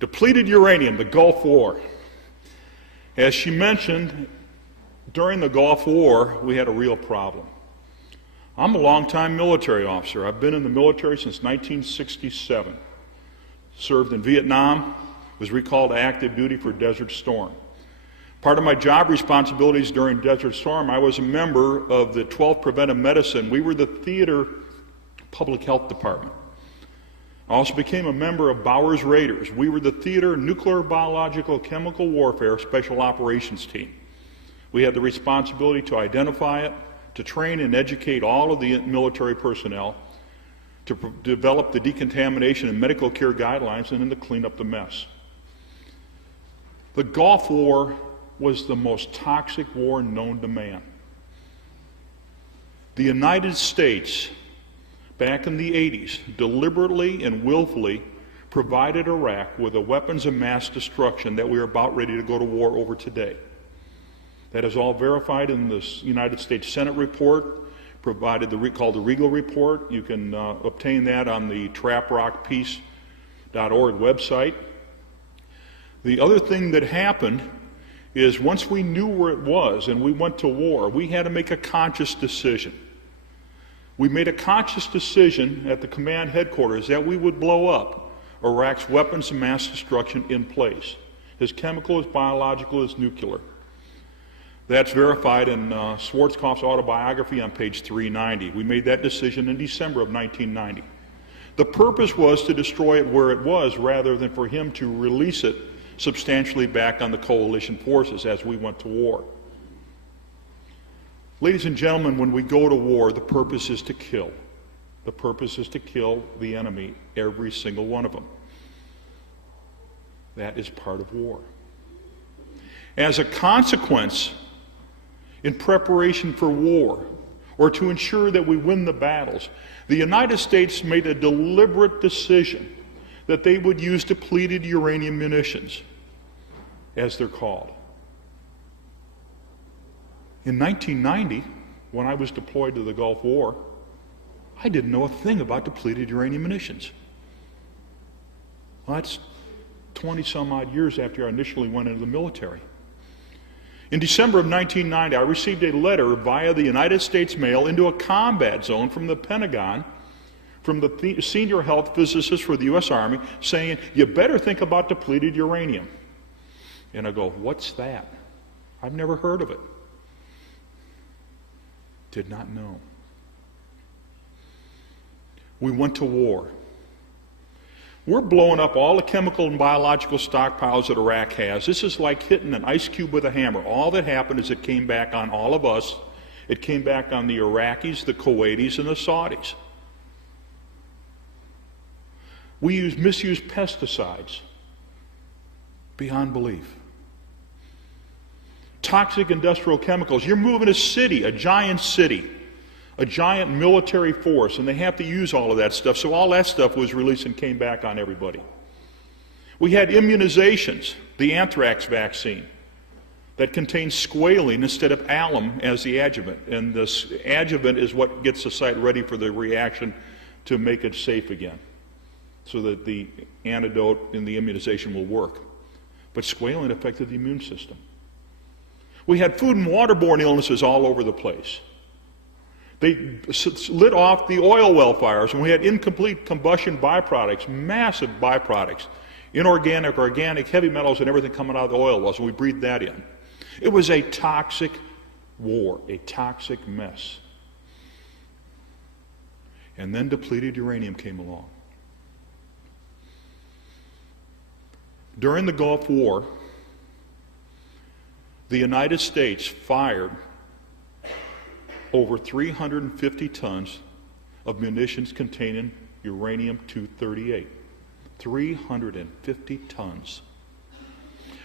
Depleted uranium, the Gulf War. As she mentioned, during the Gulf War, we had a real problem. I'm a longtime military officer. I've been in the military since 1967. Served in Vietnam, was recalled to active duty for Desert Storm. Part of my job responsibilities during Desert Storm, I was a member of the 12th Preventive Medicine. We were the theater public health department. I also became a member of Bowers Raiders. We were the theater nuclear, biological, chemical warfare special operations team. We had the responsibility to identify it, to train and educate all of the military personnel, to develop the decontamination and medical care guidelines, and then to clean up the mess. The Gulf War was the most toxic war known to man. The United States, back in the 80s, deliberately and willfully provided Iraq with the weapons of mass destruction that we are about ready to go to war over today. That is all verified in the United States Senate report, provided called the Regal Report. You can obtain that on the traprockpeace.org website. The other thing that happened is once we knew where it was and we went to war, we had to make a conscious decision. We made a conscious decision at the command headquarters that we would blow up Iraq's weapons of mass destruction in place, as chemical, as biological, as nuclear. That's verified in Schwarzkopf's autobiography on page 390. We made that decision in December of 1990. The purpose was to destroy it where it was rather than for him to release it substantially back on the coalition forces as we went to war. Ladies and gentlemen, when we go to war, the purpose is to kill. The purpose is to kill the enemy, every single one of them. That is part of war. As a consequence, in preparation for war, or to ensure that we win the battles, the United States made a deliberate decision that they would use depleted uranium munitions, as they're called. In 1990, when I was deployed to the Gulf War, I didn't know a thing about depleted uranium munitions. Well, that's 20 some odd years after I initially went into the military. In December of 1990, I received a letter via the United States mail into a combat zone from the Pentagon, from the senior health physicist for the U.S. Army, saying, you better think about depleted uranium. And I go, what's that? I've never heard of it. Did not know. We went to war. We're blowing up all the chemical and biological stockpiles that Iraq has. This is like hitting an ice cube with a hammer. All that happened is it came back on all of us. It came back on the Iraqis, the Kuwaitis, and the Saudis. We misused pesticides beyond belief. Toxic industrial chemicals. You're moving a city, a giant military force, and they have to use all of that stuff. So all that stuff was released and came back on everybody. We had immunizations, the anthrax vaccine, that contains squalene instead of alum as the adjuvant. And this adjuvant is what gets the site ready for the reaction to make it safe again, so that the antidote in the immunization will work. But squalene affected the immune system. We had food and waterborne illnesses all over the place. They lit off the oil well fires, and we had incomplete combustion byproducts, massive byproducts, inorganic, organic, heavy metals, and everything coming out of the oil wells, and we breathed that in. It was a toxic war, a toxic mess. And then depleted uranium came along. During the Gulf War, the United States fired over 350 tons of munitions containing uranium-238. 350 tons.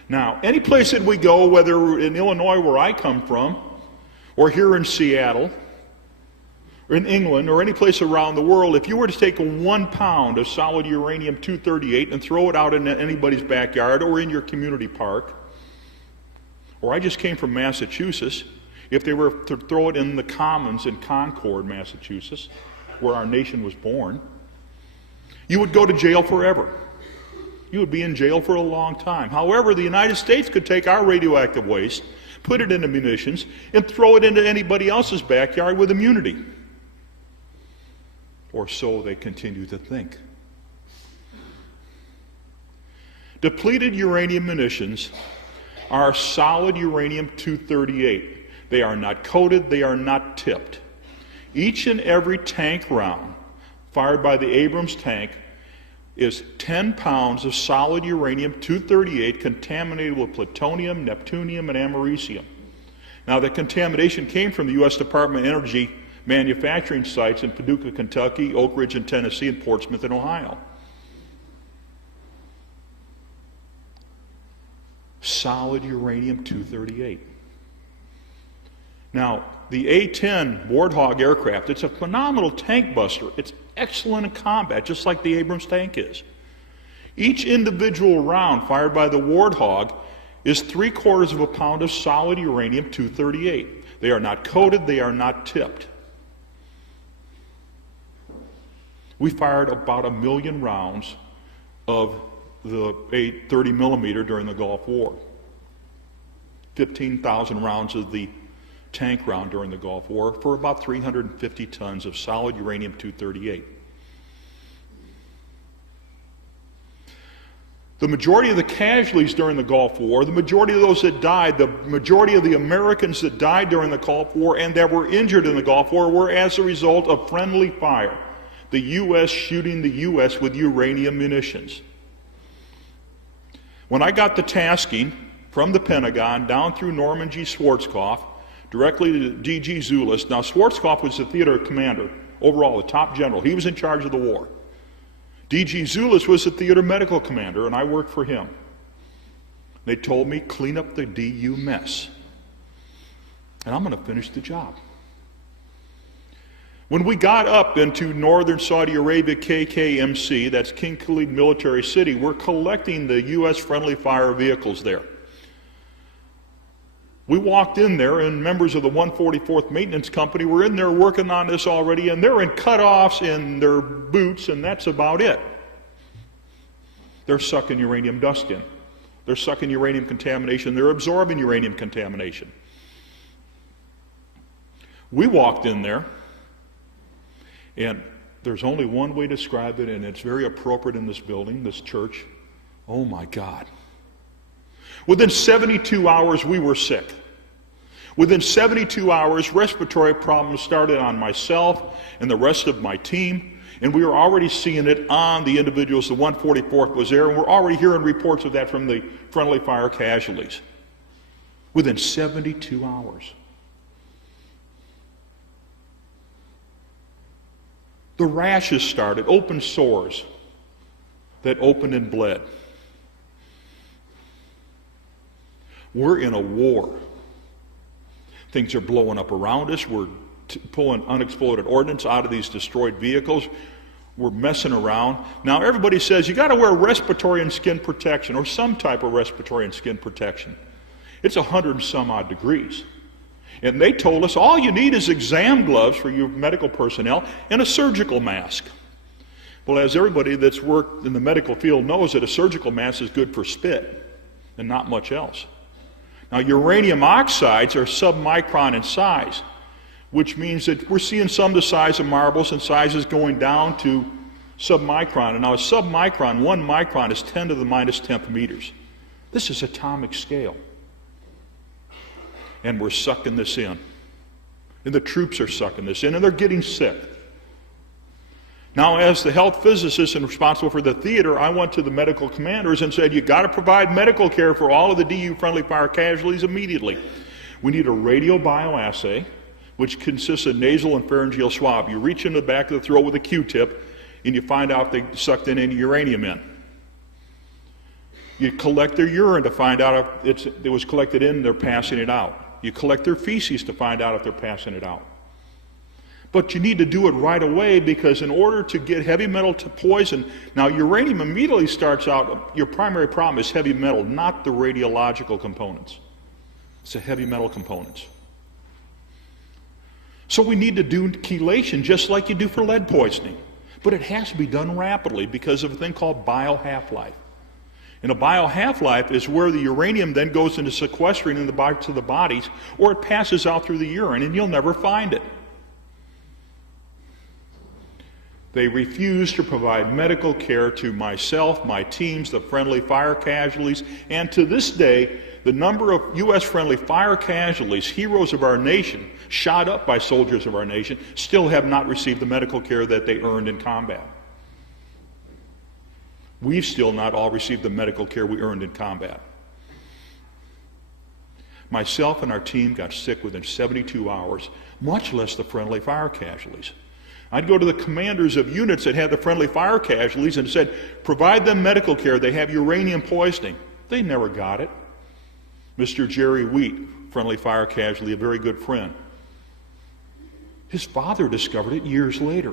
Now, any place that we go, whether in Illinois where I come from, or here in Seattle, or in England, or any place around the world, if you were to take 1 pound of solid uranium-238 and throw it out in anybody's backyard or in your community park, or I just came from Massachusetts, if they were to throw it in the Commons in Concord, Massachusetts, where our nation was born, you would go to jail forever. You would be in jail for a long time. However, the United States could take our radioactive waste, put it into munitions, and throw it into anybody else's backyard with immunity. Or so they continue to think. Depleted uranium munitions are solid uranium-238. They are not coated, they are not tipped. Each and every tank round fired by the Abrams tank is 10 pounds of solid uranium-238 contaminated with plutonium, neptunium, and americium. Now, the contamination came from the U.S. Department of Energy manufacturing sites in Paducah, Kentucky, Oak Ridge in Tennessee, and Portsmouth in Ohio. Solid uranium-238. Now, the A-10 Warthog aircraft, it's a phenomenal tank buster. It's excellent in combat, just like the Abrams tank is. Each individual round fired by the Warthog is 3/4 of a pound of solid uranium-238. They are not coated, they are not tipped. We fired about 1 million rounds of the 30 millimeter during the Gulf War. 15,000 rounds of the tank round during the Gulf War for about 350 tons of solid uranium-238. The majority of the casualties during the Gulf War, the majority of those that died, the majority of the Americans that died during the Gulf War and that were injured in the Gulf War were as a result of friendly fire. The U.S. shooting the U.S. with uranium munitions. When I got the tasking from the Pentagon down through Norman G. Schwarzkopf, directly to D.G. Zulist. Now, Schwarzkopf was the theater commander, overall, the top general. He was in charge of the war. D.G. Zulist was the theater medical commander, and I worked for him. They told me, clean up the DU mess. And I'm going to finish the job. When we got up into northern Saudi Arabia, KKMC, that's King Khalid Military City, we're collecting the U.S. friendly fire vehicles there. We walked in there, and members of the 144th Maintenance Company were in there working on this already, and they're in cutoffs in their boots, and that's about it. They're sucking uranium dust in. They're sucking uranium contamination. They're absorbing uranium contamination. We walked in there, and there's only one way to describe it, and it's very appropriate in this building, this church. Oh my God. Within 72 hours, we were sick. Within 72 hours, respiratory problems started on myself and the rest of my team, and we were already seeing it on the individuals. The 144th was there, and we're already hearing reports of that from the friendly fire casualties. Within 72 hours. The rashes started, open sores that opened and bled. We're in a war. Things are blowing up around us. We're pulling unexploded ordnance out of these destroyed vehicles. We're messing around. Now everybody says you got to wear respiratory and skin protection or some type of respiratory and skin protection. It's 100 and some odd degrees. And they told us all you need is exam gloves for your medical personnel and a surgical mask. Well, as everybody that's worked in the medical field knows, that a surgical mask is good for spit and not much else. Now, uranium oxides are submicron in size, which means that we're seeing some the size of marbles and sizes going down to submicron. And now a submicron, 1 micron is 10 to the minus 10th meters. This is atomic scale. And we're sucking this in. And the troops are sucking this in, and they're getting sick. Now, as the health physicist and responsible for the theater, I went to the medical commanders and said, you got to provide medical care for all of the DU friendly fire casualties immediately. We need a radio bioassay, which consists of nasal and pharyngeal swab. You reach into the back of the throat with a Q-tip, and you find out they sucked in any uranium in. You collect their urine to find out if it was collected in, they're passing it out. You collect their feces to find out if they're passing it out. But you need to do it right away, because in order to get heavy metal to poison, now uranium immediately starts out, your primary problem is heavy metal, not the radiological components. It's the heavy metal components. So we need to do chelation just like you do for lead poisoning. But it has to be done rapidly because of a thing called bio half-life. And a bio-half-life is where the uranium then goes into sequestering in the parts of the bodies, or it passes out through the urine, and you'll never find it. They refuse to provide medical care to myself, my teams, the friendly fire casualties, and to this day, the number of U.S. friendly fire casualties, heroes of our nation, shot up by soldiers of our nation, still have not received the medical care that they earned in combat. We've still not all received the medical care we earned in combat. Myself and our team got sick within 72 hours, much less the friendly fire casualties. I'd go to the commanders of units that had the friendly fire casualties and said, provide them medical care, they have uranium poisoning. They never got it. Mr. Jerry Wheat, friendly fire casualty, a very good friend. His father discovered it years later.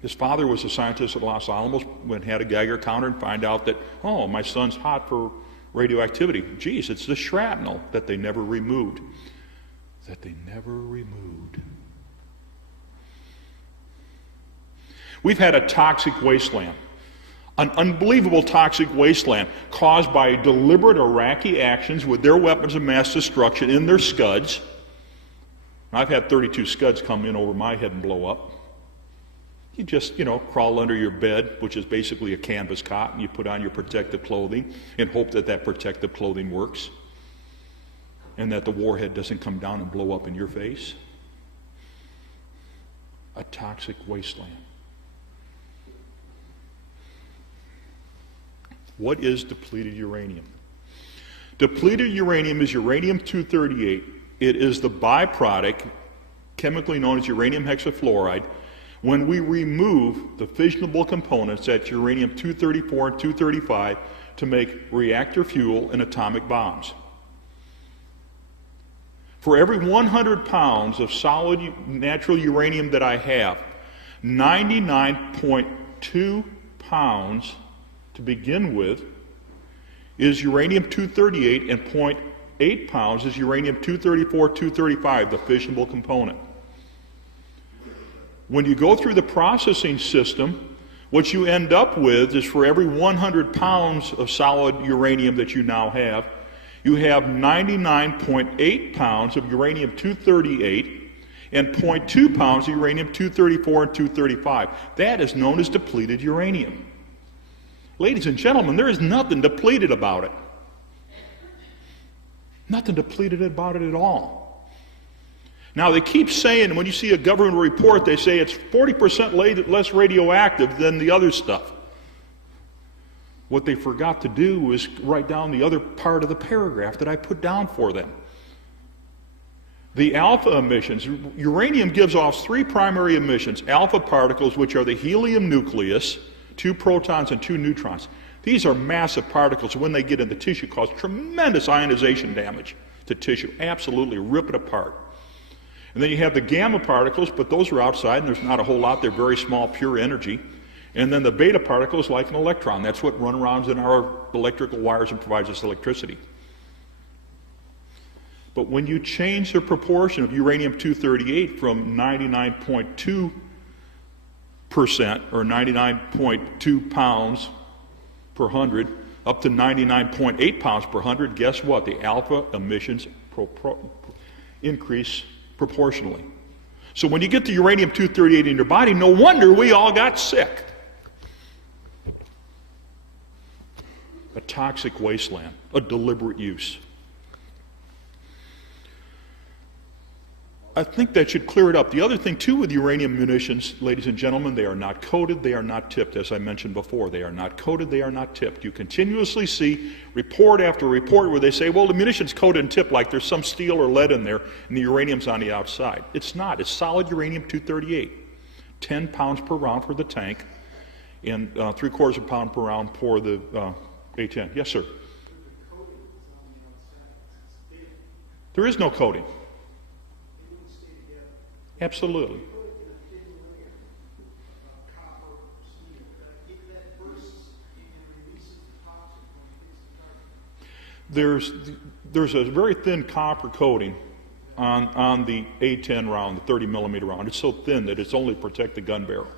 His father was a scientist at Los Alamos, went had a Geiger counter and find out that, oh, my son's hot for radioactivity. Geez, it's the shrapnel that they never removed. We've had a toxic wasteland, an unbelievable toxic wasteland caused by deliberate Iraqi actions with their weapons of mass destruction in their Scuds. I've had 32 Scuds come in over my head and blow up. You just, crawl under your bed, which is basically a canvas cot, and you put on your protective clothing and hope that that protective clothing works and that the warhead doesn't come down and blow up in your face. A toxic wasteland. What is depleted uranium? Depleted uranium is uranium-238. It is the byproduct, chemically known as uranium hexafluoride, when we remove the fissionable components, that's uranium-234 and 235, to make reactor fuel and atomic bombs. For every 100 pounds of solid natural uranium that I have, 99.2 pounds to begin with is uranium-238, and 0.8 pounds is uranium-234, 235, the fissionable component. When you go through the processing system, what you end up with is for every 100 pounds of solid uranium that you now have, you have 99.8 pounds of uranium-238 and 0.2 pounds of uranium-234 and 235. That is known as depleted uranium. Ladies and gentlemen, there is nothing depleted about it. Nothing depleted about it at all. Now, they keep saying, when you see a government report, they say it's 40% less radioactive than the other stuff. What they forgot to do is write down the other part of the paragraph that I put down for them. The alpha emissions. Uranium gives off three primary emissions. Alpha particles, which are the helium nucleus, 2 protons and 2 neutrons. These are massive particles. When they get into tissue, cause tremendous ionization damage to tissue. Absolutely rip it apart. And then you have the gamma particles, but those are outside, and there's not a whole lot. They're very small, pure energy. And then the beta particles, like an electron. That's what runs around in our electrical wires and provides us electricity. But when you change the proportion of uranium-238 from 99.2% or 99.2 pounds per 100 up to 99.8 pounds per 100, guess what? The alpha emissions increase proportionally. So when you get the uranium-238 in your body, no wonder we all got sick. A toxic wasteland, a deliberate use. I think that should clear it up. The other thing, too, with uranium munitions, ladies and gentlemen, they are not coated, they are not tipped, as I mentioned before. They are not coated, they are not tipped. You continuously see report after report where they say, well, the munition's coated and tipped like there's some steel or lead in there and the uranium's on the outside. It's not. It's solid uranium-238. 10 pounds per round for the tank and 3/4 pound per round for the A-10. Yes, sir. There is no coating. Absolutely. There's a very thin copper coating on the A-10 round, the 30 millimeter round. It's so thin that it's only protect the gun barrel,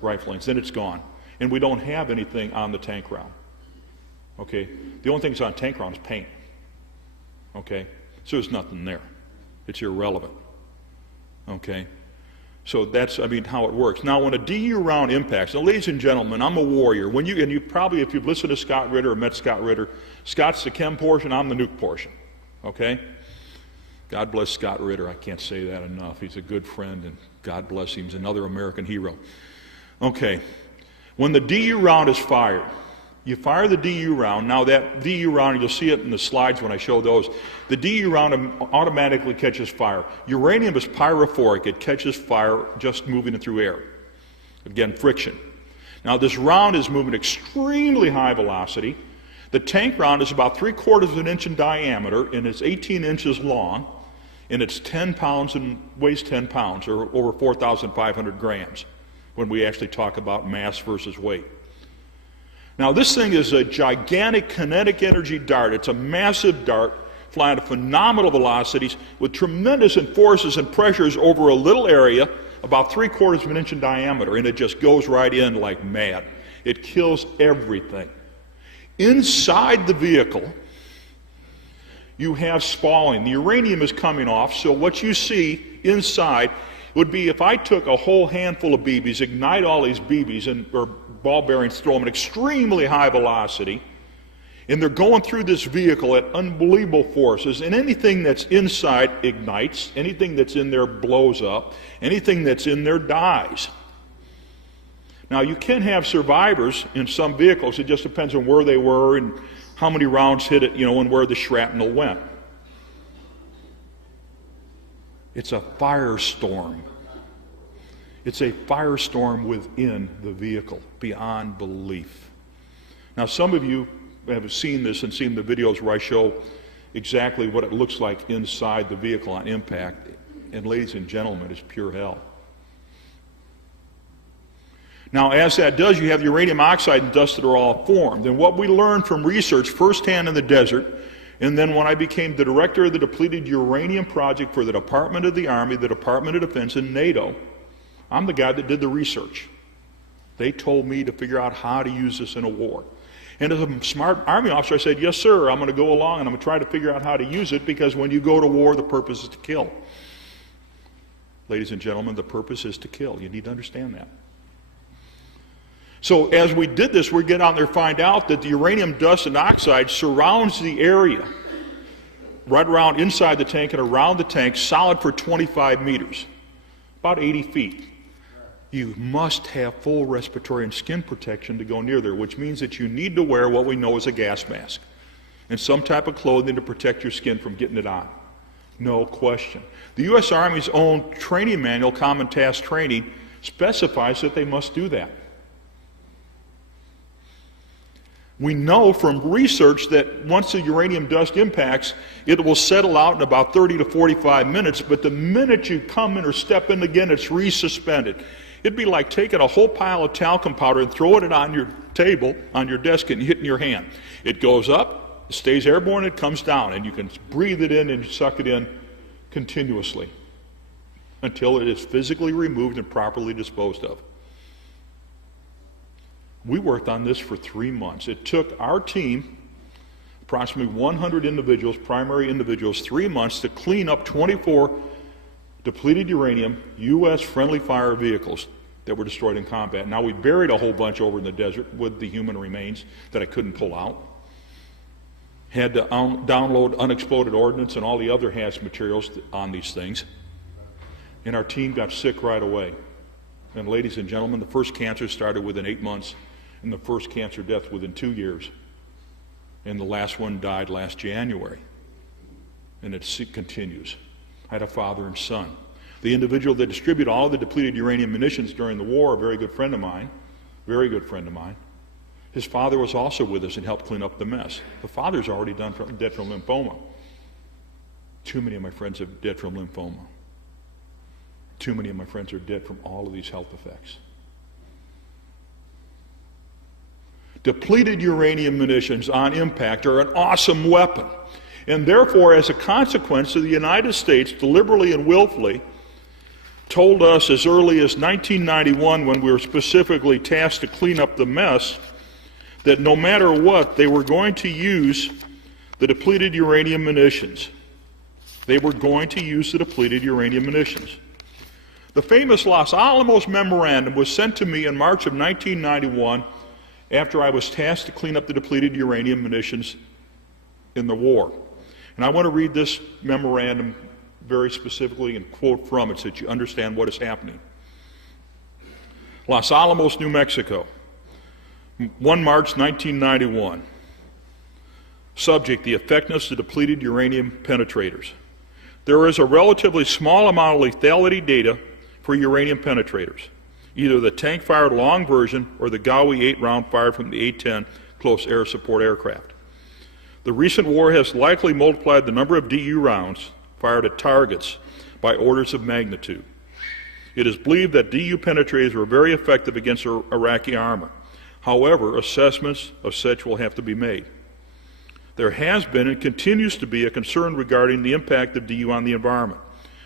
riflings. Then it's gone. And we don't have anything on the tank round. Okay? The only thing that's on tank round is paint. Okay? So there's nothing there. It's irrelevant. Okay? So that's, how it works. Now, when a DU round impacts, now, ladies and gentlemen, I'm a warrior. And you probably, if you've listened to Scott Ritter or met Scott Ritter, Scott's the chem portion, I'm the nuke portion. Okay? God bless Scott Ritter. I can't say that enough. He's a good friend, and God bless him. He's another American hero. Okay. When the DU round is fired, you fire the DU round. Now that DU round, you'll see it in the slides when I show those, the DU round automatically catches fire. Uranium is pyrophoric. It catches fire just moving it through air. Again, friction. Now this round is moving extremely high velocity. The tank round is about 3/4 of an inch in diameter, and it's 18 inches long, and it's 10 pounds and weighs 10 pounds, or over 4,500 grams, when we actually talk about mass versus weight. Now this thing is a gigantic kinetic energy dart. It's a massive dart flying at phenomenal velocities with tremendous forces and pressures over a little area about 3/4 of an inch in diameter, and it just goes right in like mad. It kills everything. Inside the vehicle, you have spalling. The uranium is coming off, so what you see inside would be if I took a whole handful of BBs, ignite all these BBs, or ball bearings, throw them at extremely high velocity, and they're going through this vehicle at unbelievable forces, and anything that's inside ignites, anything that's in there blows up, anything that's in there dies. Now, you can have survivors in some vehicles. It just depends on where they were and how many rounds hit it, and where the shrapnel went. It's a firestorm. It's a firestorm within the vehicle, beyond belief. Now, some of you have seen this and seen the videos where I show exactly what it looks like inside the vehicle on impact. And ladies and gentlemen, it's pure hell. Now, as that does, you have uranium oxide and dust that are all formed. And what we learned from research firsthand in the desert, and then when I became the director of the Depleted Uranium Project for the Department of the Army, the Department of Defense, and NATO, I'm the guy that did the research. They told me to figure out how to use this in a war. And as a smart Army officer, I said, yes, sir, I'm going to go along and I'm going to try to figure out how to use it, because when you go to war, the purpose is to kill. Ladies and gentlemen, the purpose is to kill. You need to understand that. So as we did this, we get out there and find out that the uranium dust and oxide surrounds the area right around inside the tank and around the tank, solid for 25 meters, about 80 feet. You must have full respiratory and skin protection to go near there, which means that you need to wear what we know as a gas mask and some type of clothing to protect your skin from getting it on. No question. The U.S. Army's own training manual, Common Task Training, specifies that they must do that. We know from research that once the uranium dust impacts, it will settle out in about 30 to 45 minutes, but the minute you come in or step in again, it's resuspended. It'd be like taking a whole pile of talcum powder and throwing it on your table, on your desk, and hitting your hand. It goes up, it stays airborne, it comes down, and you can breathe it in and suck it in continuously until it is physically removed and properly disposed of. We worked on this for 3 months. It took our team, approximately 100 individuals, primary individuals, 3 months to clean up 24 depleted uranium U.S. friendly fire vehicles that were destroyed in combat. Now, we buried a whole bunch over in the desert with the human remains that I couldn't pull out. Had to download unexploded ordnance and all the other hazardous materials on these things. And our team got sick right away. And ladies and gentlemen, the first cancer started within 8 months, and the first cancer death within 2 years. And the last one died last January. And it continues. I had a father and son. The individual that distributed all the depleted uranium munitions during the war, a very good friend of mine, his father was also with us and helped clean up the mess. The father's already dead from lymphoma. Too many of my friends are dead from lymphoma. Too many of my friends are dead from all of these health effects. Depleted uranium munitions on impact are an awesome weapon. And therefore, as a consequence, the United States deliberately and willfully told us as early as 1991, when we were specifically tasked to clean up the mess, that no matter what, they were going to use the depleted uranium munitions. They were going to use the depleted uranium munitions. The famous Los Alamos Memorandum was sent to me in March of 1991 after I was tasked to clean up the depleted uranium munitions in the war. And I want to read this memorandum very specifically and quote from it so that you understand what is happening. Los Alamos, New Mexico, 1 March 1991. Subject, the effectiveness of depleted uranium penetrators. There is a relatively small amount of lethality data for uranium penetrators, either the tank-fired long version or the Gaui 8 round fired from the A-10 close air support aircraft. The recent war has likely multiplied the number of DU rounds fired at targets by orders of magnitude. It is believed that DU penetrators were very effective against Iraqi armor. However, assessments of such will have to be made. There has been and continues to be a concern regarding the impact of DU on the environment.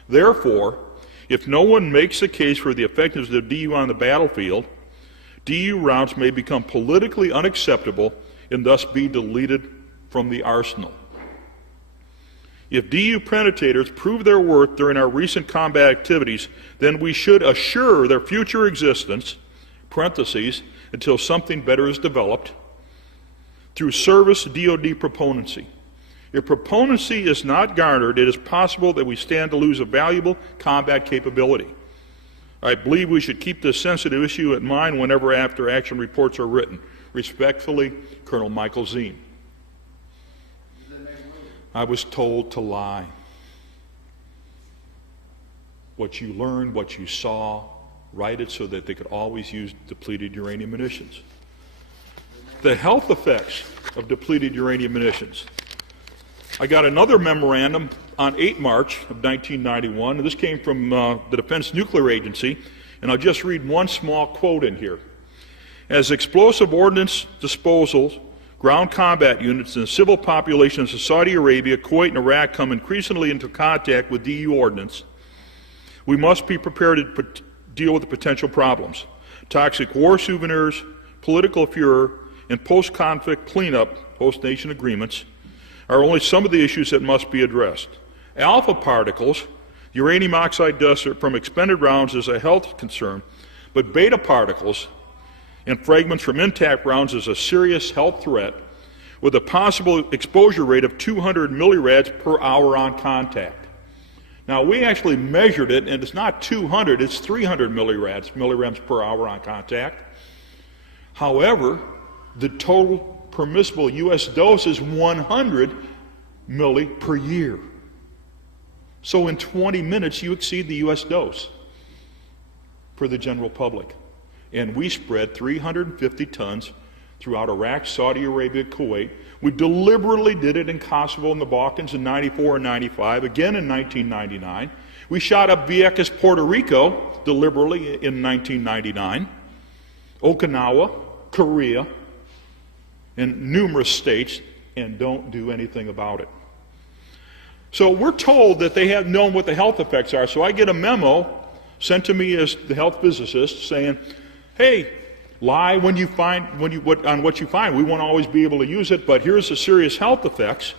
Therefore, if no one makes the case for the effectiveness of DU on the battlefield, DU rounds may become politically unacceptable and thus be deleted from the arsenal. If DU penetrators prove their worth during our recent combat activities, then we should assure their future existence, parentheses, until something better is developed, through service DoD proponency. If proponency is not garnered, it is possible that we stand to lose a valuable combat capability. I believe we should keep this sensitive issue in mind whenever after-action reports are written. Respectfully, Colonel Michael Zine. I was told to lie. What you learned, what you saw, write it so that they could always use depleted uranium munitions. The health effects of depleted uranium munitions. I got another memorandum on 8 March of 1991, and this came from the Defense Nuclear Agency, and I'll just read one small quote in here. As explosive ordnance disposals, ground combat units, and civil populations of Saudi Arabia, Kuwait, and Iraq come increasingly into contact with DU ordnance, we must be prepared to deal with the potential problems. Toxic war souvenirs, political furor, and post-conflict cleanup, host-nation agreements, are only some of the issues that must be addressed. Alpha particles, uranium oxide dust from expended rounds, is a health concern, but beta particles and fragments from intact rounds is a serious health threat with a possible exposure rate of 200 millirads per hour on contact. Now, we actually measured it, and it's not 200, it's 300 milligrams per hour on contact. However, the total permissible U.S. dose is 100 milli per year. So in 20 minutes, you exceed the U.S. dose for the general public. And we spread 350 tons throughout Iraq, Saudi Arabia, Kuwait. We deliberately did it in Kosovo and the Balkans in 94 and 95, again in 1999. We shot up Vieques, Puerto Rico, deliberately in 1999. Okinawa, Korea, in numerous states, and don't do anything about it. So we're told that they have known what the health effects are. So I get a memo sent to me as the health physicist saying, hey, lie when you find on what you find. We won't always be able to use it, but here's the serious health effects.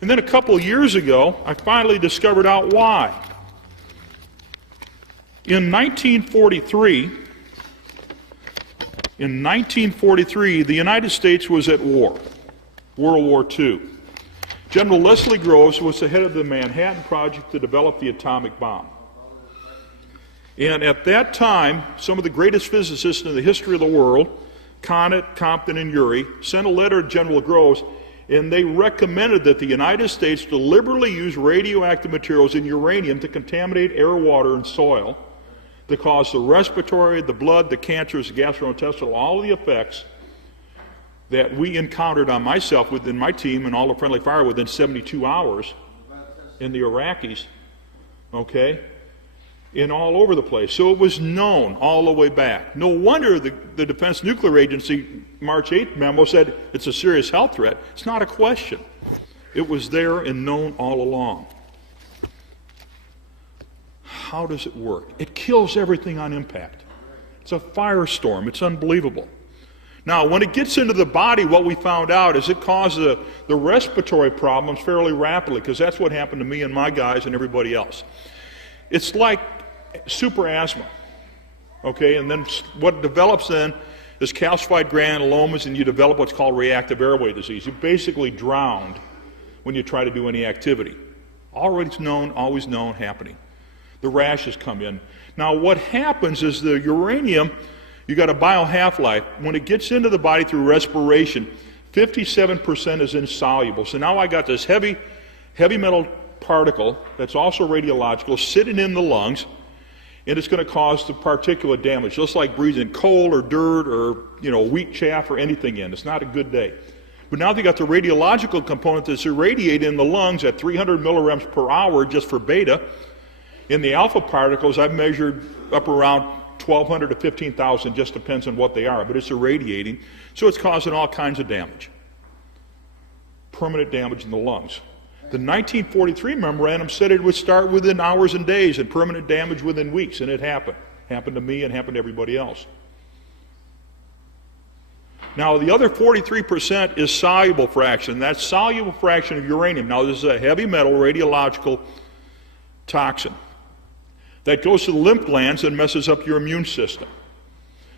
And then a couple years ago, I finally discovered out why. In 1943, the United States was at war, World War II. General Leslie Groves was the head of the Manhattan Project to develop the atomic bomb. And at that time, some of the greatest physicists in the history of the world, Conant, Compton, and Urey, sent a letter to General Groves, and they recommended that the United States deliberately use radioactive materials in uranium to contaminate air, water, and soil, to cause the respiratory, the blood, the cancers, the gastrointestinal, all of the effects that we encountered on myself, within my team, and all the friendly fire within 72 hours in the Iraqis, okay, and all over the place. So it was known all the way back. No wonder the Defense Nuclear Agency March 8th memo said it's a serious health threat. It's not a question. It was there and known all along. How does it work? It kills everything on impact. It's a firestorm. It's unbelievable. Now, when it gets into the body, what we found out is it causes the respiratory problems fairly rapidly, because that's what happened to me and my guys and everybody else. It's like super asthma, okay? And then what develops then is calcified granulomas, and you develop what's called reactive airway disease. You're basically drowned when you try to do any activity. Always known, happening. The rashes come in. Now, what happens is the uranium, you got a bio half-life. When it gets into the body through respiration, 57% is insoluble. So now I got this heavy metal particle that's also radiological sitting in the lungs, and it's going to cause the particulate damage, just like breathing coal or dirt or wheat chaff or anything in. It's not a good day. But now they got the radiological component that's irradiated in the lungs at 300 millirems per hour just for beta. In the alpha particles, I've measured up around 1,200 to 15,000, just depends on what they are, but it's irradiating, so it's causing all kinds of damage. Permanent damage in the lungs. The 1943 memorandum said it would start within hours and days and permanent damage within weeks, and it happened. Happened to me and happened to everybody else. Now, the other 43% is soluble fraction. That's soluble fraction of uranium. Now, this is a heavy metal radiological toxin that goes to the lymph glands and messes up your immune system.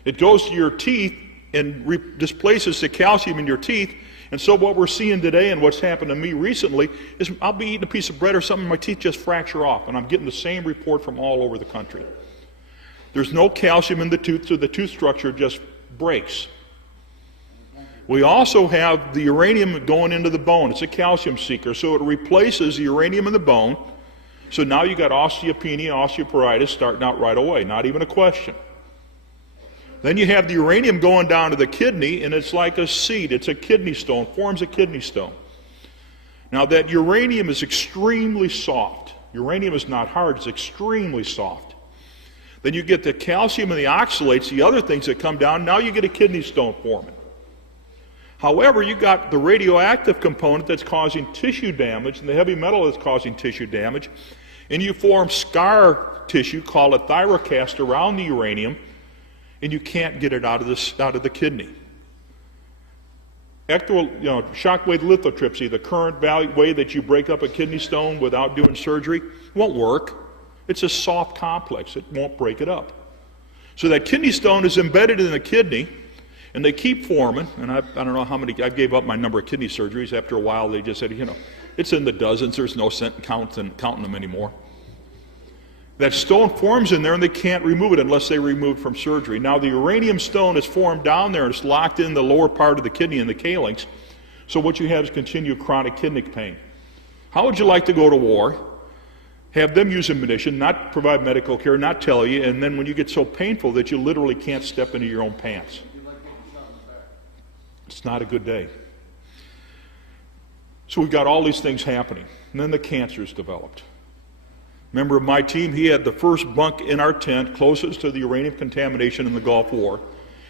It goes to your teeth and displaces the calcium in your teeth. And so what we're seeing today and what's happened to me recently is I'll be eating a piece of bread or something, my teeth just fracture off, and I'm getting the same report from all over the country. There's no calcium in the tooth, so the tooth structure just breaks. We also have the uranium going into the bone. It's a calcium seeker, so it replaces the uranium in the bone. So now you got osteopenia, osteoporosis starting out right away, not even a question. Then you have the uranium going down to the kidney, and it's like a seed. It's a kidney stone, forms a kidney stone. Now that uranium is extremely soft. Uranium is not hard, it's extremely soft. Then you get the calcium and the oxalates, the other things that come down, now you get a kidney stone forming. However, you got the radioactive component that's causing tissue damage, and the heavy metal that's causing tissue damage, and you form scar tissue called a thyrocast around the uranium, and you can't get it out of the kidney. Shockwave lithotripsy, the current way that you break up a kidney stone without doing surgery, won't work. It's a soft complex. It won't break it up. So that kidney stone is embedded in the kidney, and they keep forming, and I don't know how many, I gave up my number of kidney surgeries. After a while, they just said, it's in the dozens. There's no sense in counting them anymore. That stone forms in there, and they can't remove it unless they remove it from surgery. Now, the uranium stone is formed down there, and it's locked in the lower part of the kidney in the calyx. So what you have is continued chronic kidney pain. How would you like to go to war, have them use a munition, not provide medical care, not tell you, and then when you get so painful that you literally can't step into your own pants? It's not a good day. So we've got all these things happening. And then the cancer's developed. Member of my team, he had the first bunk in our tent closest to the uranium contamination in the Gulf War.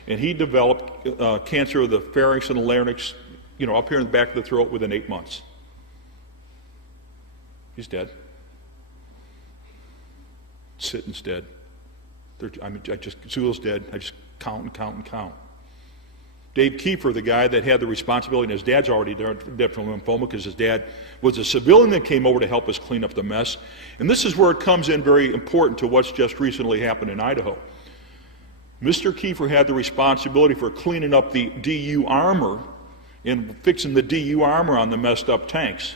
And he developed cancer of the pharynx and the larynx, up here in the back of the throat within 8 months. He's dead. Sitting's dead. Zul's dead. I just count and count and count. Dave Kiefer, the guy that had the responsibility, and his dad's already dead from lymphoma because his dad was a civilian that came over to help us clean up the mess. And this is where it comes in very important to what's just recently happened in Idaho. Mr. Kiefer had the responsibility for cleaning up the DU armor and fixing the DU armor on the messed up tanks.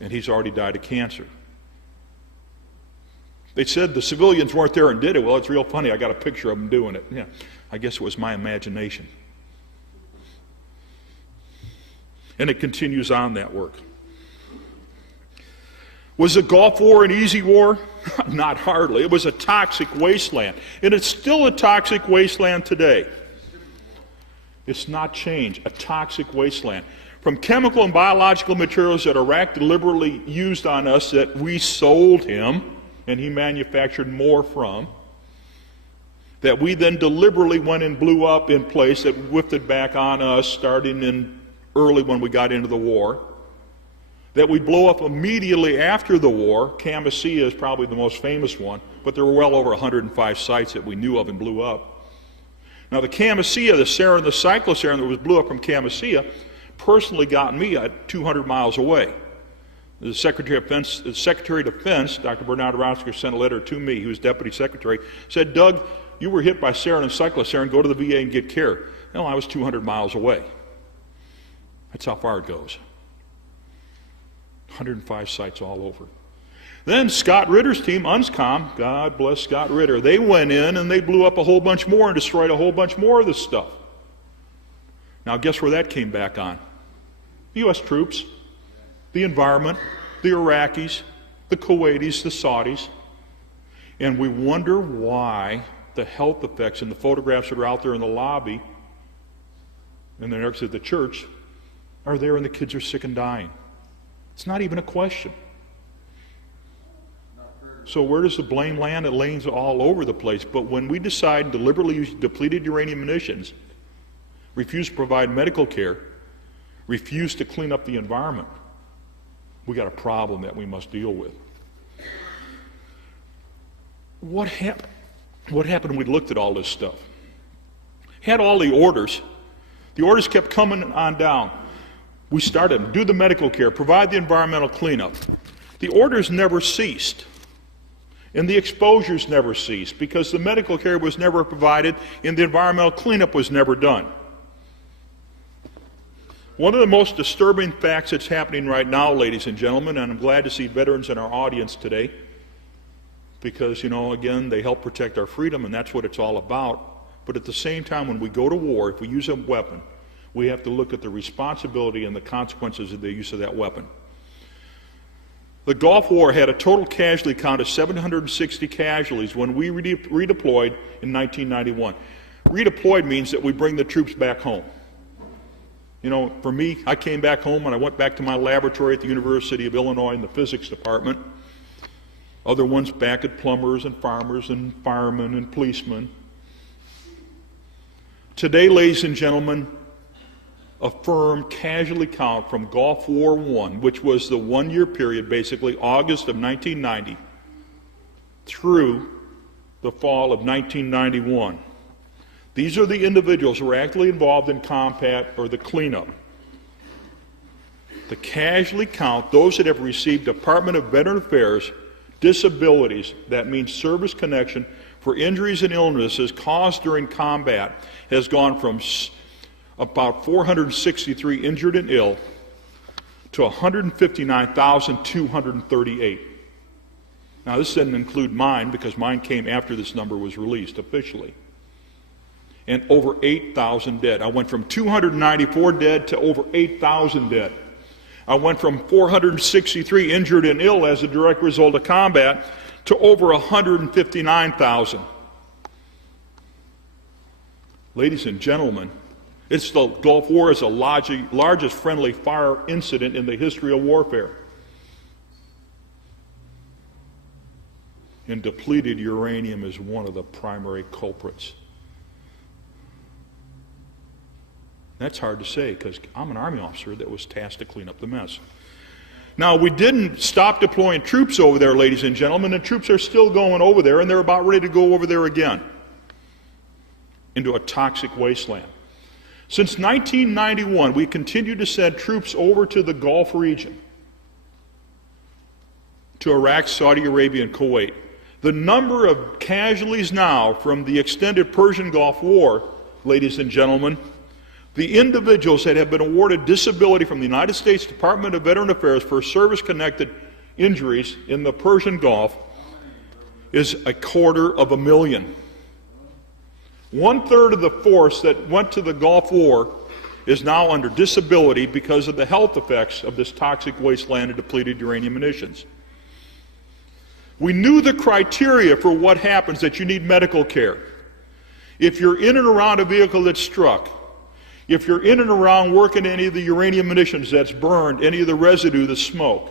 And he's already died of cancer. They said the civilians weren't there and did it. Well, it's real funny. I got a picture of them doing it. Yeah, I guess it was my imagination. And it continues on that work. Was the Gulf War an easy war? Not hardly. It was a toxic wasteland. And it's still a toxic wasteland today. It's not changed. A toxic wasteland. From chemical and biological materials that Iraq deliberately used on us that we sold him, and he manufactured more from, that we then deliberately went and blew up in place that whipped it back on us starting in early when we got into the war, that we blow up immediately after the war. Camisea is probably the most famous one, but there were well over 105 sites that we knew of and blew up. Now the Camisea, the sarin, the cyclosarin that was blew up from Camisea, personally got me at 200 miles away. The Secretary of Defense, Dr. Bernard Roske, sent a letter to me, he was Deputy Secretary, said, Doug, you were hit by sarin and cyclosarin, go to the VA and get care. No, I was 200 miles away. That's how far it goes. 105 sites all over. Then Scott Ritter's team, UNSCOM, God bless Scott Ritter, they went in and they blew up a whole bunch more and destroyed a whole bunch more of this stuff. Now guess where that came back on? The U.S. troops, the environment, the Iraqis, the Kuwaitis, the Saudis. And we wonder why the health effects in the photographs that are out there in the lobby and the next to the church are there and the kids are sick and dying. It's not even a question. So where does the blame land? It lands all over the place. But when we decide to deliberately use depleted uranium munitions, refuse to provide medical care, refuse to clean up the environment, we got a problem that we must deal with. What happened when we looked at all this stuff? Had all the orders. The orders kept coming on down. We started, do the medical care, provide the environmental cleanup. The orders never ceased. And the exposures never ceased because the medical care was never provided and the environmental cleanup was never done. One of the most disturbing facts that's happening right now, ladies and gentlemen, and I'm glad to see veterans in our audience today because, again, they help protect our freedom and that's what it's all about. But at the same time, when we go to war, if we use a weapon, we have to look at the responsibility and the consequences of the use of that weapon. The Gulf War had a total casualty count of 760 casualties when we redeployed in 1991. Redeployed means that we bring the troops back home. For me, I came back home and I went back to my laboratory at the University of Illinois in the physics department. Other ones back at plumbers and farmers and firemen and policemen. Today, ladies and gentlemen, a firm casualty count from Gulf War I, which was the one-year period, basically August of 1990 through the fall of 1991. These are the individuals who are actively involved in combat or the cleanup. The casualty count, those that have received Department of Veteran Affairs disabilities, that means service connection, for injuries and illnesses caused during combat, has gone from about 463 injured and ill to 159,238. Now this doesn't include mine because mine came after this number was released officially. And over 8,000 dead. I went from 294 dead to over 8,000 dead. I went from 463 injured and ill as a direct result of combat to over 159,000. Ladies and gentlemen, the Gulf War is the largest friendly fire incident in the history of warfare. And depleted uranium is one of the primary culprits. That's hard to say because I'm an Army officer that was tasked to clean up the mess. Now, we didn't stop deploying troops over there, ladies and gentlemen, and troops are still going over there, and they're about ready to go over there again into a toxic wasteland. Since 1991, we continued to send troops over to the Gulf region, to Iraq, Saudi Arabia, and Kuwait. The number of casualties now from the extended Persian Gulf War, ladies and gentlemen, the individuals that have been awarded disability from the United States Department of Veteran Affairs for service-connected injuries in the Persian Gulf is 250,000. 1/3 of the force that went to the Gulf War is now under disability because of the health effects of this toxic wasteland of depleted uranium munitions. We knew the criteria for what happens, that you need medical care. If you're in and around a vehicle that's struck, if you're in and around working any of the uranium munitions that's burned, any of the residue, the smoke,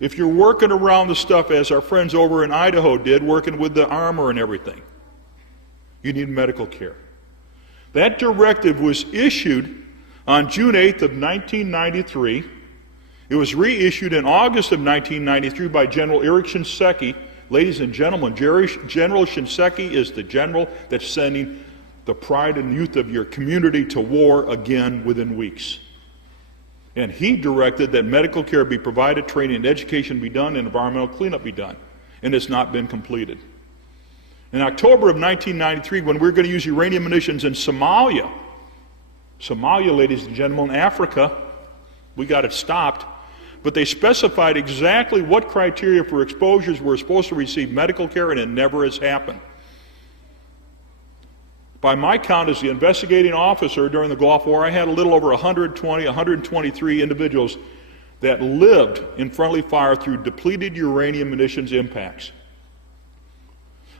if you're working around the stuff as our friends over in Idaho did, working with the armor and everything, you need medical care. That directive was issued on June 8th of 1993. It was reissued in August of 1993 by General Eric Shinseki. Ladies and gentlemen, General Shinseki is the general that's sending the pride and youth of your community to war again within weeks. And he directed that medical care be provided, training and education be done, and environmental cleanup be done. And it's not been completed. In October of 1993, when we were going to use uranium munitions in Somalia, ladies and gentlemen, Africa, we got it stopped, but they specified exactly what criteria for exposures were supposed to receive medical care, and it never has happened. By my count as the investigating officer during the Gulf War, I had a little over 123 individuals that lived in friendly fire through depleted uranium munitions impacts.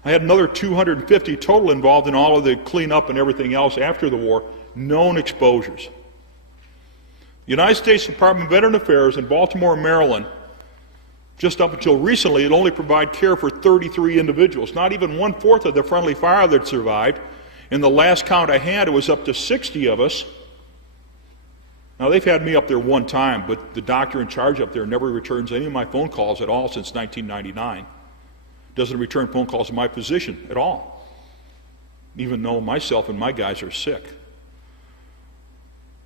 I had another 250 total involved in all of the cleanup and everything else after the war, known exposures. The United States Department of Veteran Affairs in Baltimore, Maryland, just up until recently, had only provided care for 33 individuals, not even 1/4 of the friendly fire that survived. In the last count I had, it was up to 60 of us. Now, they've had me up there one time, but the doctor in charge up there never returns any of my phone calls at all since 1999. Doesn't return phone calls to my physician at all, even though myself and my guys are sick.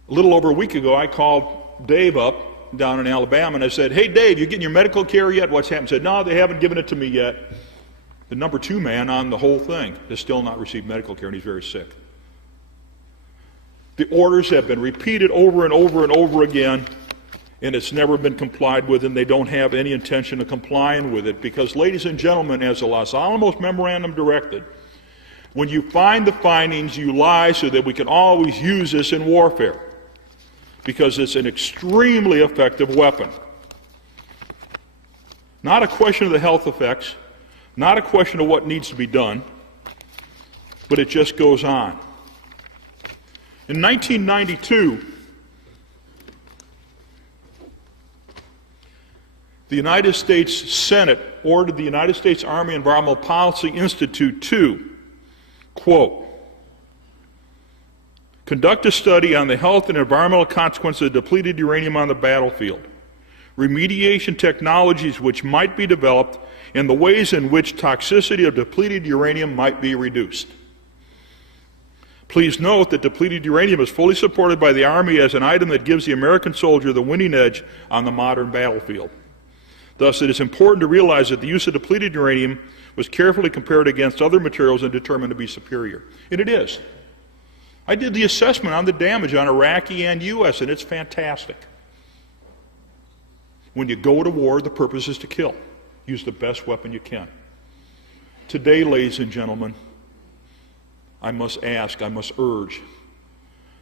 A little over a week ago, I called Dave up down in Alabama, and I said, "Hey, Dave, you getting your medical care yet? What's happened?" He said, "No, they haven't given it to me yet." The number 2 man on the whole thing has still not received medical care, and he's very sick. The orders have been repeated over and over and over again, and it's never been complied with, and they don't have any intention of complying with it because, ladies and gentlemen, as the Los Alamos Memorandum directed, when you find the findings, you lie so that we can always use this in warfare because it's an extremely effective weapon. Not a question of the health effects, not a question of what needs to be done, but it just goes on. In 1992, the United States Senate ordered the United States Army Environmental Policy Institute to, quote, conduct a study on the health and environmental consequences of depleted uranium on the battlefield, remediation technologies which might be developed, and the ways in which toxicity of depleted uranium might be reduced. Please note that depleted uranium is fully supported by the Army as an item that gives the American soldier the winning edge on the modern battlefield. Thus, it is important to realize that the use of depleted uranium was carefully compared against other materials and determined to be superior. And it is. I did the assessment on the damage on Iraqi and U.S., and it's fantastic. When you go to war, the purpose is to kill. Use the best weapon you can. Today, ladies and gentlemen, I must urge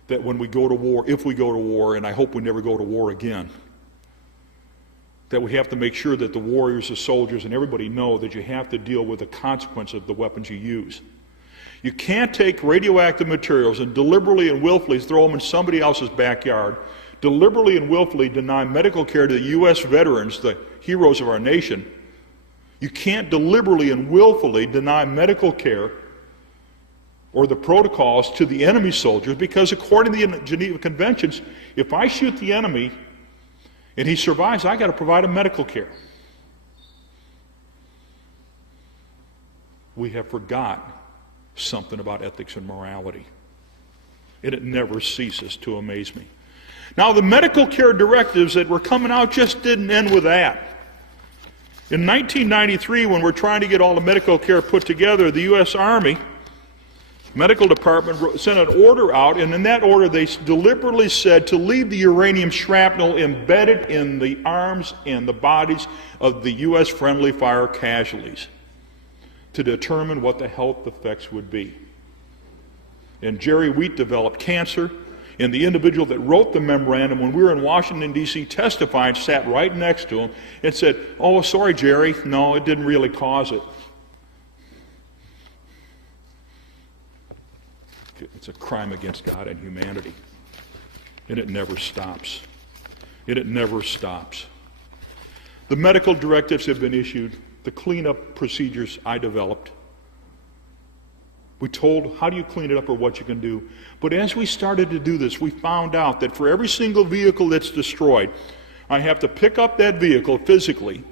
that when we go to war, if we go to war, and I hope we never go to war again, that we have to make sure that the warriors, the soldiers, and everybody know that you have to deal with the consequence of the weapons you use. You can't take radioactive materials and deliberately and willfully throw them in somebody else's backyard, deliberately and willfully deny medical care to the U.S. veterans, the heroes of our nation. You can't deliberately and willfully deny medical care or the protocols to the enemy soldiers because according to the Geneva Conventions, if I shoot the enemy and he survives, I got to provide him medical care. We have forgot something about ethics and morality, and it never ceases to amaze me. Now, the medical care directives that were coming out just didn't end with that. In 1993, when we're trying to get all the medical care put together, the U.S. Army Medical Department sent an order out, and in that order they deliberately said to leave the uranium shrapnel embedded in the arms and the bodies of the U.S. friendly fire casualties to determine what the health effects would be. And Jerry Wheat developed cancer, and the individual that wrote the memorandum, when we were in Washington, D.C. testifying, sat right next to him and said, "Oh, sorry, Jerry, no, it didn't really cause it." It's a crime against God and humanity. And it never stops. And it never stops. The medical directives have been issued. The cleanup procedures I developed. We told how do you clean it up or what you can do. But as we started to do this, we found out that for every single vehicle that's destroyed, I have to pick up that vehicle physically.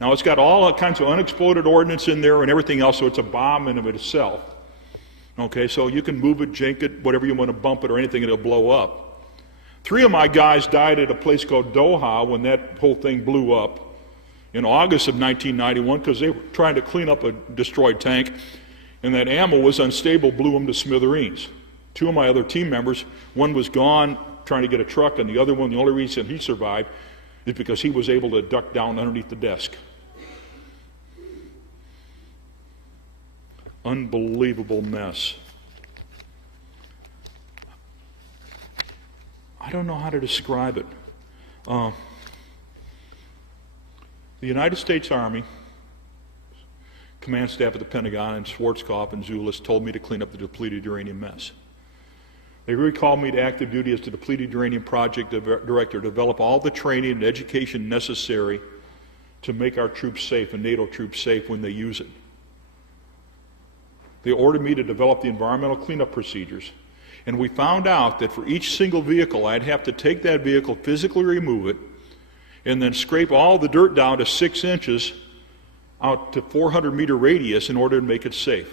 Now it's got all kinds of unexploded ordnance in there and everything else, so it's a bomb in of itself. Okay, so you can move it, jink it, whatever you want to bump it or anything, it'll blow up. 3 of my guys died at a place called Doha when that whole thing blew up in August of 1991 because they were trying to clean up a destroyed tank, and that ammo was unstable, blew them to smithereens. 2 of my other team members, one was gone trying to get a truck, and the other one, the only reason he survived is because he was able to duck down underneath the desk. Unbelievable mess. I don't know how to describe it. The United States Army, Command Staff at the Pentagon, and Schwarzkopf and Zulus told me to clean up the depleted uranium mess. They recalled me to active duty as the Depleted Uranium Project Director to develop all the training and education necessary to make our troops safe and NATO troops safe when they use it. They ordered me to develop the environmental cleanup procedures, and we found out that for each single vehicle, I'd have to take that vehicle, physically remove it, and then scrape all the dirt down to 6 inches out to 400-meter radius in order to make it safe.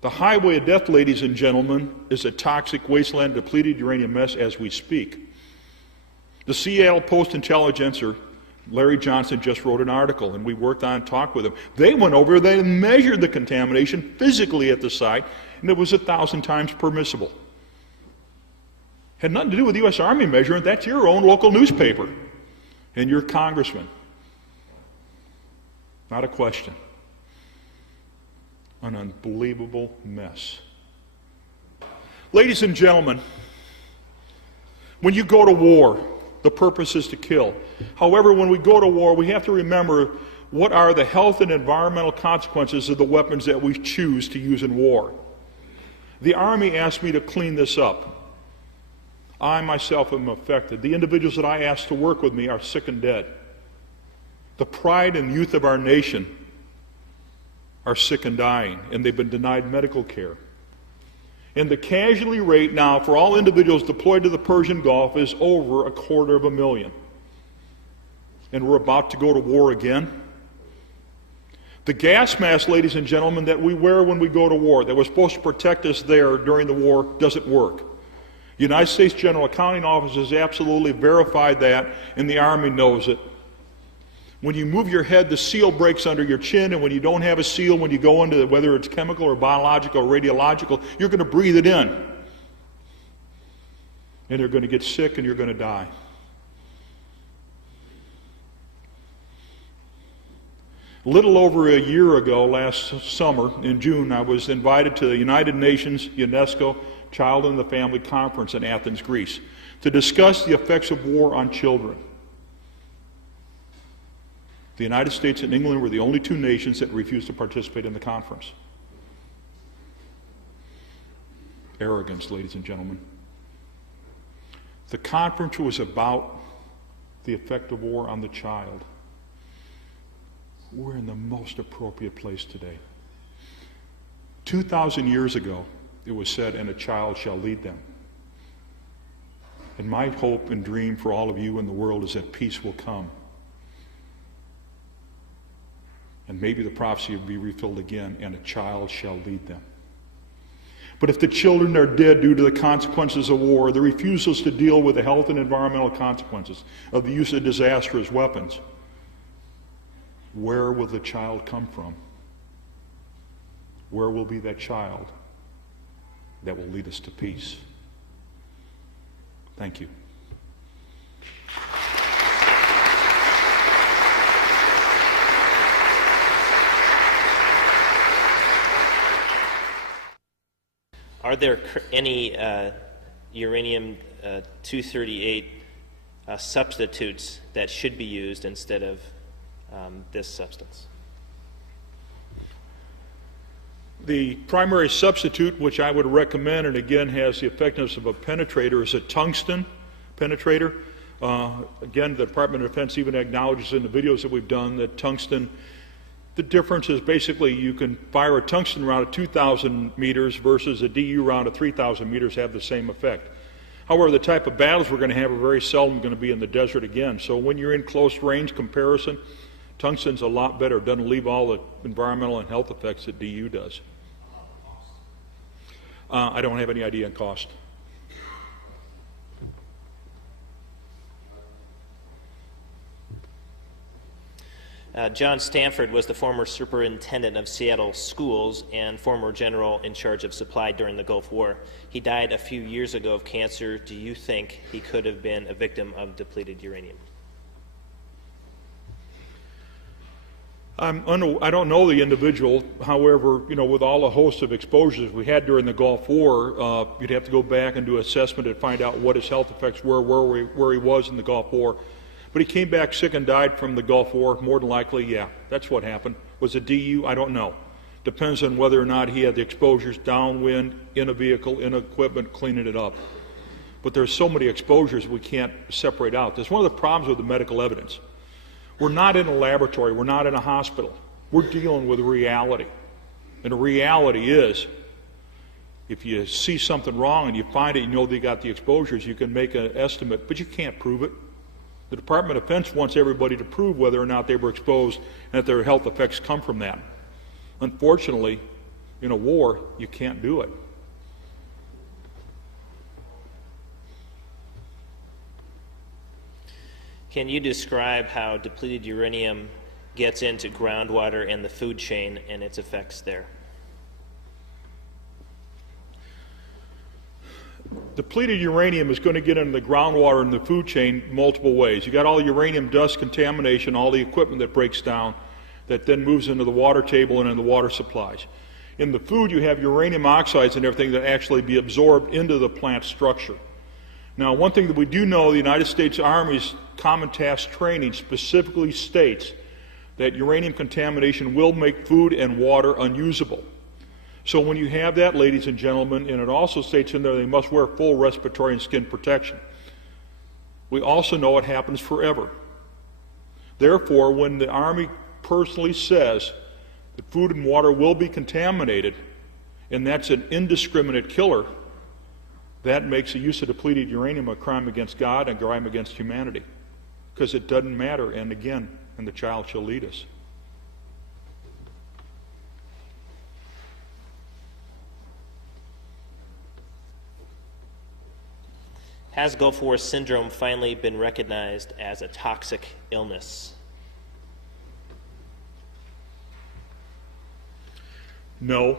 The highway of death, ladies and gentlemen, is a toxic wasteland depleted uranium mess as we speak. The Seattle Post-Intelligencer, Larry Johnson, just wrote an article, and we worked on and talked with them. They went over, they measured the contamination physically at the site, and it was 1,000 times permissible. Had nothing to do with the U.S. Army measurement. That's your own local newspaper and your congressman. Not a question. An unbelievable mess. Ladies and gentlemen, when you go to war, the purpose is to kill. However, when we go to war, we have to remember what are the health and environmental consequences of the weapons that we choose to use in war. The Army asked me to clean this up. I myself am affected. The individuals that I asked to work with me are sick and dead. The pride and youth of our nation are sick and dying, and they've been denied medical care. And the casualty rate now for all individuals deployed to the Persian Gulf is over 250,000. And we're about to go to war again. The gas mask, ladies and gentlemen, that we wear when we go to war, that was supposed to protect us there during the war, doesn't work. The United States General Accounting Office has absolutely verified that, and the Army knows it. When you move your head, the seal breaks under your chin, and when you don't have a seal, when you go into whether it's chemical or biological or radiological, you're going to breathe it in. And you're going to get sick and you're going to die. A little over a year ago, last summer, in June, I was invited to the United Nations UNESCO Child and the Family Conference in Athens, Greece, to discuss the effects of war on children. The United States and England were the only 2 nations that refused to participate in the conference. Arrogance, ladies and gentlemen. The conference was about the effect of war on the child. We're in the most appropriate place today. 2,000 years ago, it was said, "And a child shall lead them." And my hope and dream for all of you in the world is that peace will come. And maybe the prophecy will be refilled again, "And a child shall lead them." But if the children are dead due to the consequences of war, the refusals to deal with the health and environmental consequences of the use of disastrous weapons, where will the child come from? Where will be that child that will lead us to peace? Thank you. Are there any uranium-238 substitutes that should be used instead of this substance? The primary substitute, which I would recommend, and again has the effectiveness of a penetrator, is a tungsten penetrator. Again, the Department of Defense even acknowledges in the videos that we've done that tungsten, the difference is basically you can fire a tungsten round at 2,000 meters versus a DU round at 3,000 meters have the same effect. However, the type of battles we're going to have are very seldom going to be in the desert again. So when you're in close range comparison, tungsten's a lot better. It doesn't leave all the environmental and health effects that DU does. I don't have any idea on cost. John Stanford was the former superintendent of Seattle schools and former general in charge of supply during the Gulf War. He died a few years ago of cancer. Do you think he could have been a victim of depleted uranium? I don't know the individual. However, with all the host of exposures we had during the Gulf War, you'd have to go back and do assessment and find out what his health effects were, where he was in the Gulf War. But he came back sick and died from the Gulf War. More than likely, yeah, that's what happened. Was it DU? I don't know. Depends on whether or not he had the exposures downwind, in a vehicle, in equipment, cleaning it up. But there's so many exposures we can't separate out. That's one of the problems with the medical evidence. We're not in a laboratory. We're not in a hospital. We're dealing with reality. And the reality is, if you see something wrong and you find it, that you got the exposures, you can make an estimate, but you can't prove it. The Department of Defense wants everybody to prove whether or not they were exposed and that their health effects come from that. Unfortunately, in a war, you can't do it. Can you describe how depleted uranium gets into groundwater and the food chain and its effects there? Depleted uranium is going to get into the groundwater and the food chain multiple ways. You got all the uranium dust contamination, all the equipment that breaks down, that then moves into the water table and in the water supplies. In the food, you have uranium oxides and everything that actually be absorbed into the plant structure. Now, one thing that we do know, the United States Army's Common Task Training specifically states that uranium contamination will make food and water unusable. So when you have that, ladies and gentlemen, and it also states in there they must wear full respiratory and skin protection. We also know it happens forever. Therefore, when the Army personally says that food and water will be contaminated, and that's an indiscriminate killer, that makes the use of depleted uranium a crime against God and a crime against humanity. Because it doesn't matter, and again, and the child shall lead us. Has Gulf War syndrome finally been recognized as a toxic illness? No.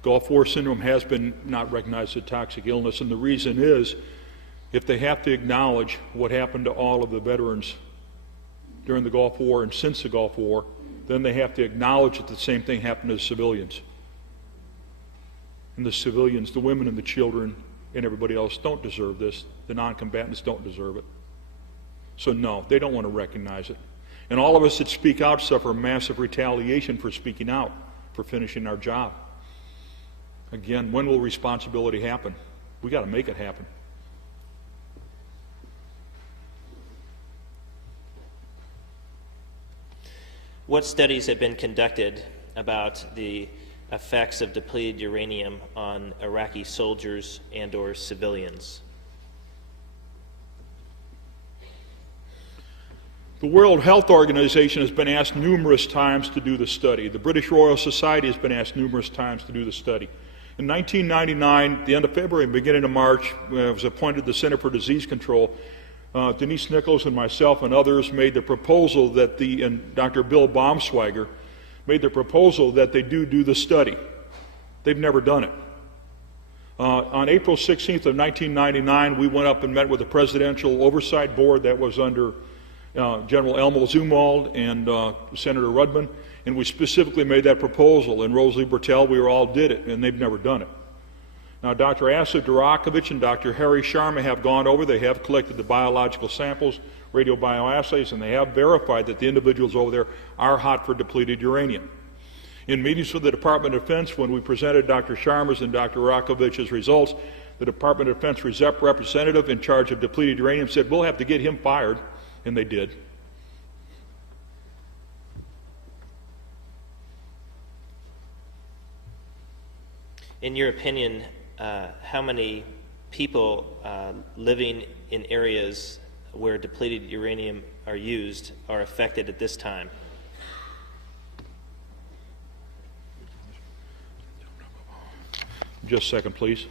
Gulf War syndrome has been not recognized as a toxic illness, and the reason is, if they have to acknowledge what happened to all of the veterans during the Gulf War and since the Gulf War, then they have to acknowledge that the same thing happened to the civilians. And the civilians, the women and the children, and everybody else don't deserve this. The non-combatants don't deserve it. So no, they don't want to recognize it. And all of us that speak out suffer massive retaliation for speaking out, for finishing our job. Again, when will responsibility happen? We got to make it happen. What studies have been conducted about the effects of depleted uranium on Iraqi soldiers and/or civilians? The World Health Organization has been asked numerous times to do the study. The British Royal Society has been asked numerous times to do the study. In 1999, the end of February and beginning of March, when I was appointed the Center for Disease Control, Denise Nichols and myself and others made the proposal that and Dr. Bill Baumschweiger made the proposal that they do the study. They've never done it. On April 16th of 1999, we went up and met with the Presidential Oversight Board that was under General Elmo Zumwalt and Senator Rudman, and we specifically made that proposal, and Rosalie Bertel, we all did it, and they've never done it. Now, Dr. Asa Durakovic and Dr. Harry Sharma have gone over, they have collected the biological samples, radiobioassays, and they have verified that the individuals over there are hot for depleted uranium. In meetings with the Department of Defense, when we presented Dr. Sharma's and Dr. Durakovic's results, the Department of Defense representative in charge of depleted uranium said, we'll have to get him fired, and they did. In your opinion, how many people living in areas where depleted uranium are used are affected at this time? Just a second, please.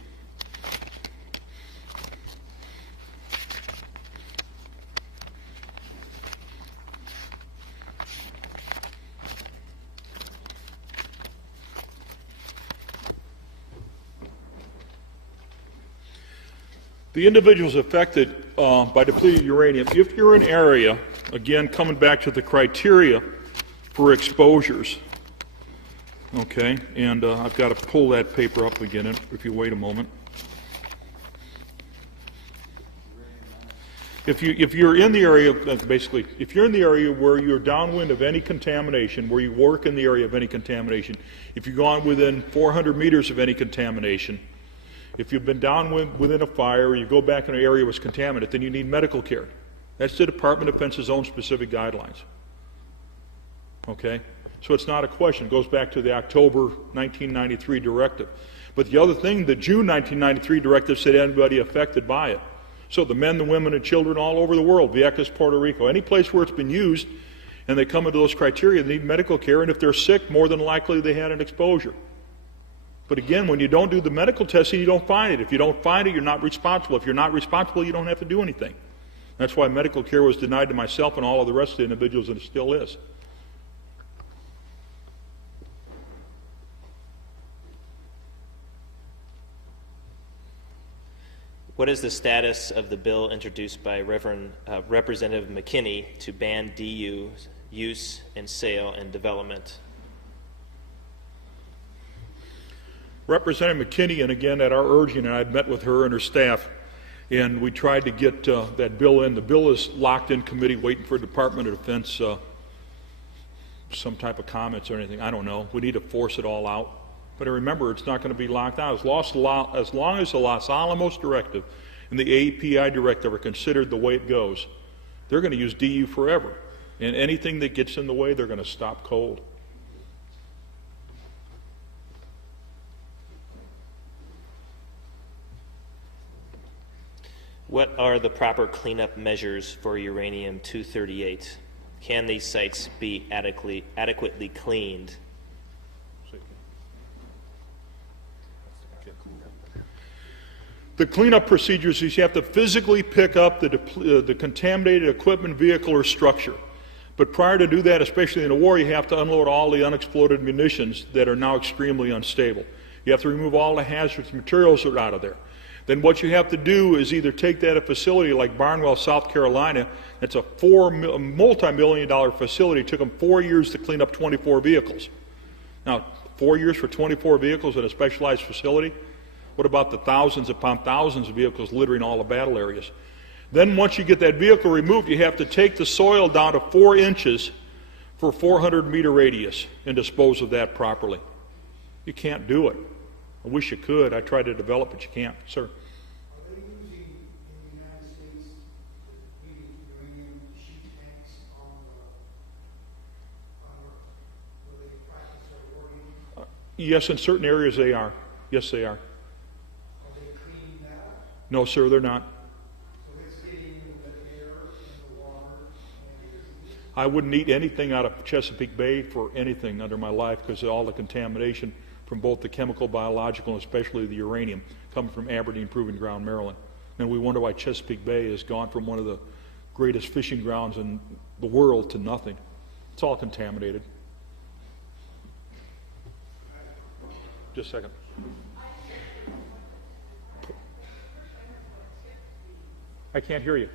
The individuals affected by depleted uranium, if you're in an area, again, coming back to the criteria for exposures, okay, and I've got to pull that paper up again if you wait a moment. If you're in the area, basically, if you're in the area where you're downwind of any contamination, where you work in the area of any contamination, if you've gone within 400 meters of any contamination, if you've been downwind within a fire, or you go back in an area that's contaminated, then you need medical care. That's the Department of Defense's own specific guidelines. Okay? So it's not a question. It goes back to the October 1993 directive. But the other thing, the June 1993 directive said anybody affected by it. So the men, the women, and children all over the world, Vieques, Puerto Rico, any place where it's been used, and they come into those criteria, they need medical care, and if they're sick, more than likely they had an exposure. But again, when you don't do the medical testing, you don't find it. If you don't find it, you're not responsible. If you're not responsible, you don't have to do anything. That's why medical care was denied to myself and all of the rest of the individuals, and it still is. What is the status of the bill introduced by Representative McKinney to ban DU use and sale and development? Representative McKinney, and again at our urging, and I'd met with her and her staff, and we tried to get that bill in. The bill is locked in committee waiting for Department of Defense some type of comments or anything. I don't know. We need to force it all out. But remember, it's not going to be locked out. As long as the Los Alamos directive and the API directive are considered the way it goes, they're going to use DU forever. And anything that gets in the way, they're going to stop cold. What are the proper cleanup measures for uranium-238? Can these sites be adequately cleaned? The cleanup procedures is you have to physically pick up the contaminated equipment, vehicle, or structure. But prior to do that, especially in a war, you have to unload all the unexploded munitions that are now extremely unstable. You have to remove all the hazardous materials that are out of there. Then what you have to do is either take that a facility like Barnwell, South Carolina. It's a multi-million-dollar facility. It took them 4 years to clean up 24 vehicles. Now, 4 years for 24 vehicles in a specialized facility? What about the thousands upon thousands of vehicles littering all the battle areas? Then once you get that vehicle removed, you have to take the soil down to 4 inches for 400-meter radius and dispose of that properly. You can't do it. I wish you could. I tried to develop it, you can't. Sir? Are they using in the United States depleted uranium sheet tanks on where they practice their war use? Yes, in certain areas they are. Yes, they are. Are they cleaning that up? No, sir, they're not. So it's getting into the air, in the water, and I wouldn't eat anything out of Chesapeake Bay for anything under my life because of all the contamination from both the chemical, biological, and especially the uranium coming from Aberdeen Proving Ground, Maryland. And we wonder why Chesapeake Bay has gone from one of the greatest fishing grounds in the world to nothing. It's all contaminated. Just a second. I can't hear you.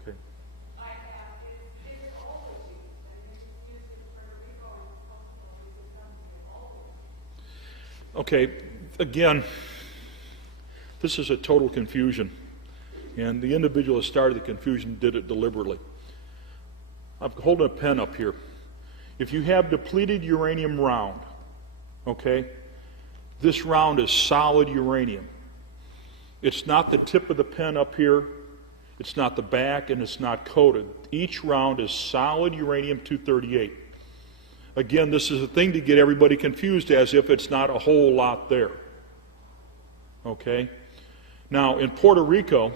Okay. Okay, again, this is a total confusion, and the individual that started the confusion did it deliberately. I'm holding a pen up here. If you have depleted uranium round, okay, this round is solid uranium. It's not the tip of the pen up here, it's not the back, and it's not coated. Each round is solid uranium-238. Again, this is a thing to get everybody confused as if it's not a whole lot there. Okay? Now, in Puerto Rico,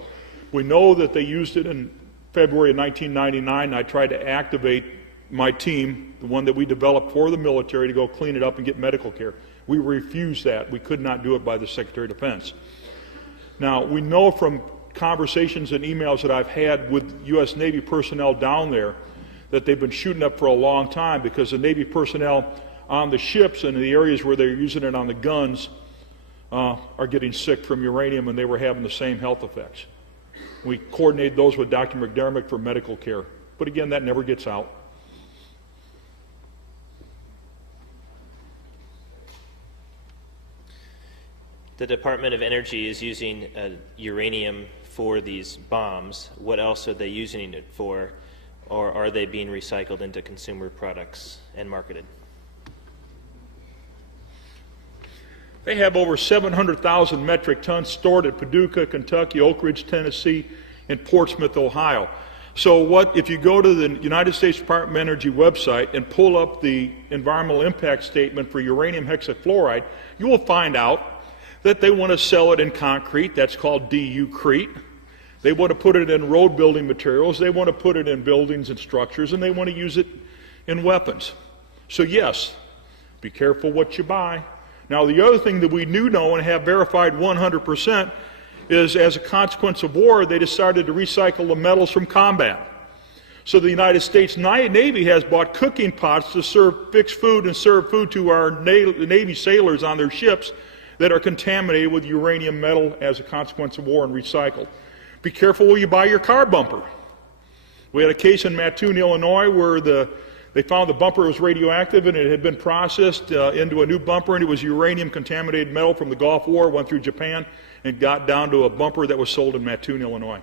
we know that they used it in February of 1999. I tried to activate my team, the one that we developed for the military, to go clean it up and get medical care. We refused that. We could not do it by the Secretary of Defense. Now, we know from conversations and emails that I've had with U.S. Navy personnel down there that they've been shooting up for a long time because the Navy personnel on the ships and in the areas where they're using it on the guns are getting sick from uranium, and they were having the same health effects. We coordinated those with Dr. McDermott for medical care. But again, that never gets out. The Department of Energy is using uranium for these bombs. What else are they using it for? Or are they being recycled into consumer products and marketed? They have over 700,000 metric tons stored at Paducah, Kentucky, Oak Ridge, Tennessee, and Portsmouth, Ohio. So if you go to the United States Department of Energy website and pull up the environmental impact statement for uranium hexafluoride, you will find out that they want to sell it in concrete. That's called DU-crete. They want to put it in road building materials. They want to put it in buildings and structures, and they want to use it in weapons. So yes, be careful what you buy. Now, the other thing that we do know and have verified 100% is, as a consequence of war, they decided to recycle the metals from combat. So the United States Navy has bought cooking pots to serve fixed food and serve food to our Navy sailors on their ships that are contaminated with uranium metal as a consequence of war and recycled. Be careful where you buy your car bumper. We had a case in Mattoon, Illinois, where they found the bumper was radioactive and it had been processed into a new bumper, and it was uranium-contaminated metal from the Gulf War, went through Japan, and got down to a bumper that was sold in Mattoon, Illinois.